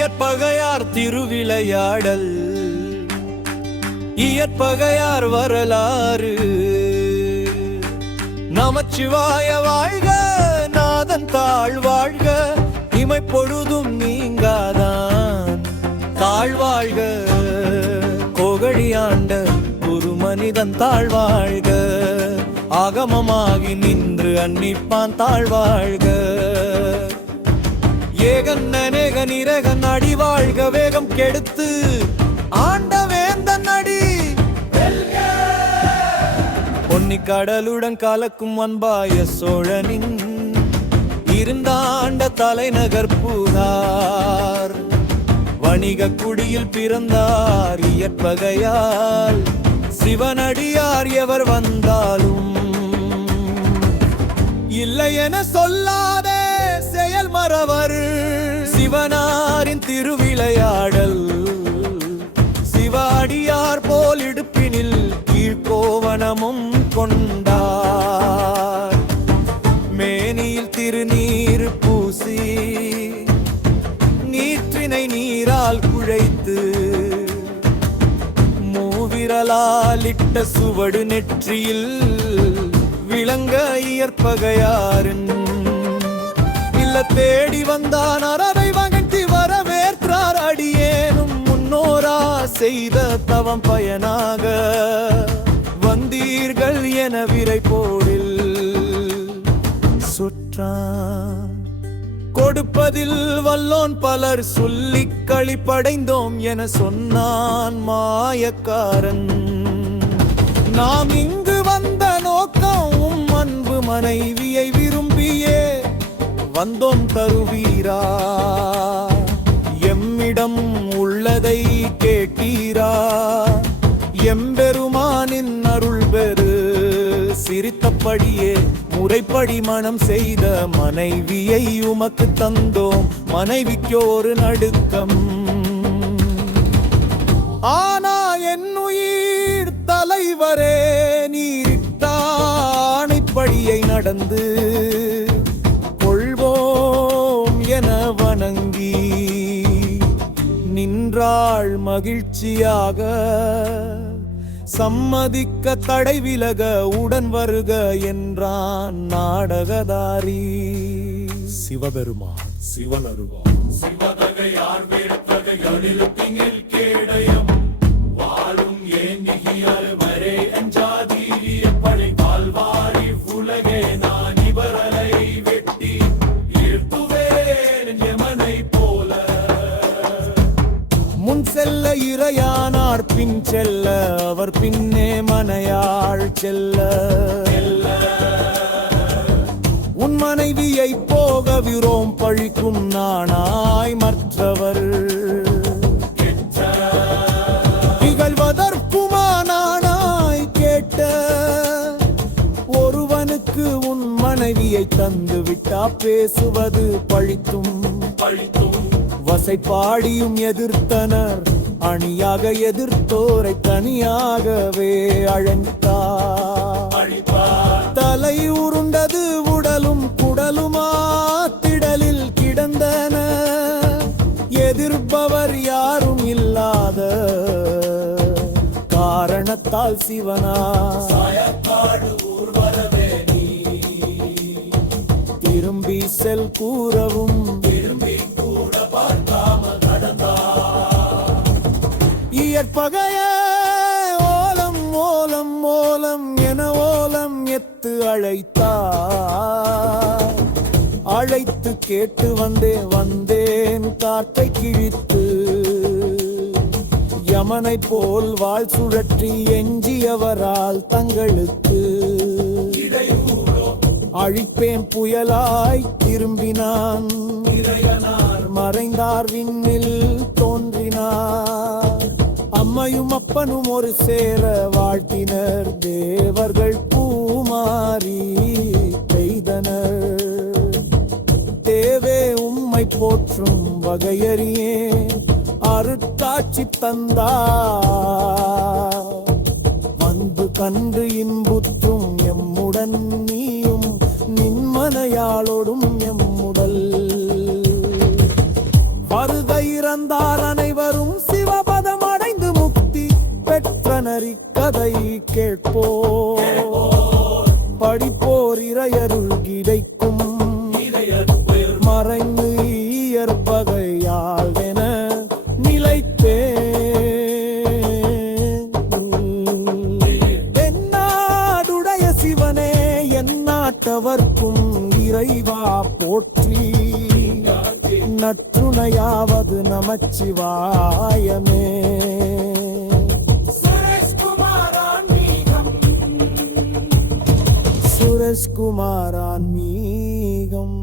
இயற்பகையார் திருவிளையாடல் இயற்பகையார் வரலாறு நமச்சிவாய வாழ்க நாதன் தாழ் வாழ்க இமைப்பொழுதும் நீங்காதான் தாழ்வாழ்க கோகழியாண்ட குரு மனிதன் தாழ்வாழ்க ஆகமமாகி நின்று அன்னிப்பான் தாழ்வாழ்க ஏகன் அநேகன் இரகன் அடி வாழ்க வேகம் கெடுத்து ஆண்ட வேந்தன் அடி பொன்னி கடலுடன் கலக்கும் அன்பாய சோழனின் இருந்தாண்ட தலைநகர் பூதார் வணிக குடியில் பிறந்தார் இயற்பகையால் சிவனடியார் எவர் வந்தாலும் இல்லை என சொல்லாதே செயல் மறவர் சிவனாரின் திருவிளையாடல் சிவாடியார் போல் இடுப்பினில் கீழ்கோவனமும் கொண்டார் மேனியில் திருநீர் பூசி நீற்றினை நீரால் குழைத்து மூவிரலால் இட்ட சுவடு நெற்றியில் விளங்க இயற்பகையாரின் இல்ல தேடி வந்தான் அறவை வகட்டி வரவேற்றார் அடியேனும் முன்னோரா செய்த தவம் பயனாக வந்தீர்கள் என விரை போடில் சுற்றான் கொடுப்பதில் வல்லோன் பலர் சொல்லிக் களிப்படைந்தோம் என சொன்னான் மாயக்காரன் நாம் இங்கு வந்த நோக்கம் அன்பு மனைவியை விரும்பியே வந்தோம் தருவீரா எம்மிடம் உள்ளதை கேட்டீரா எம்பெருமானின் அருள் பெரு சிரித்தபடியே முறைப்படி மனம் செய்த மனைவியை உமக்கு தந்தோம் மனைவிக்கு ஒரு நடுக்கம் ஆனா என்னுயிர் தலைவரே நீரிட்டானைப்படியை நடந்து கொள்வோம் என வணங்கி நின்றாள் மகிழ்ச்சியாக சம்மதிக்க தடை விலக உடன் வருக என்றான் நாடகதாரி சிவபெருமான் சிவனருவான் சிவதகையார் வேட்பகைகளில் திங்கில் கேடயம் வாழும் ஏந்திகியல் வரே அஞ்சாதீரிய படை வாழ்வாரி உலகே நான் இவரலை வெட்டி ஈர்த்துவேன் யமனை போல முன் செல்ல இறையானார் பின் செல்ல அவர் பின்னே மனையாள் செல்ல உன் மனைவியை போக விரோம் பழிக்கும் நானாய் மற்றவர் இகழ்வதற்குமா நானாய் கேட்ட ஒருவனுக்கு உன் மனைவியை தந்து விட்டா பேசுவது பழித்தும் வசைப்பாடியும் எதிர்த்தனர் அணியாக எதிர்த்தோரை தனியாகவே அழைத்தார் தலை உருண்டது உடலும் குடலுமா திடலில் கிடந்தன எதிர்ப்பவர் யாரும் இல்லாத காரணத்தால் சிவனா திரும்பி செல் கூறவும் இயற்பகைய ஓலம் ஓலம் ஓலம் என ஓலம் எத்து அழைத்தார் அழைத்து கேட்டு வந்தேன் காட்டை கிழித்து யமனை போல் வாழ் சுழற்றி எஞ்சியவரால் தங்களுக்கு அழிப்பேன் புயலாய் திரும்பினான் மறைந்தார் விண்ணில் தோன்றினார் அம்மையும் அப்பனும் ஒரு சேர வாழ்த்தினர் தேவர்கள் பூமாரி பெய்தனர் தேவே உம்மை போற்றும் வகையறியே அருட்காட்சி தந்தார் வந்து கண்டு இன்புற்றும் எம்முடன் நீயும் நின்மனையாளோடும் எம்முடல் வருகையிற பிறந்தார் அனைவரும் சிவபதம் அடைந்து முக்தி பெற்றனரி கதை கேட்போ படிப்போர் இறையருள் கிடைக்கும் மறைந்து இயற்பகையால் என நிலைப்பே என்னாடுடைய சிவனே எந்நாட்டவர்க்கும் இறைவா போற்றி நற்றுணையாவது நமச்சிவாயமே சுரேஷ்குமாரான் மீகம்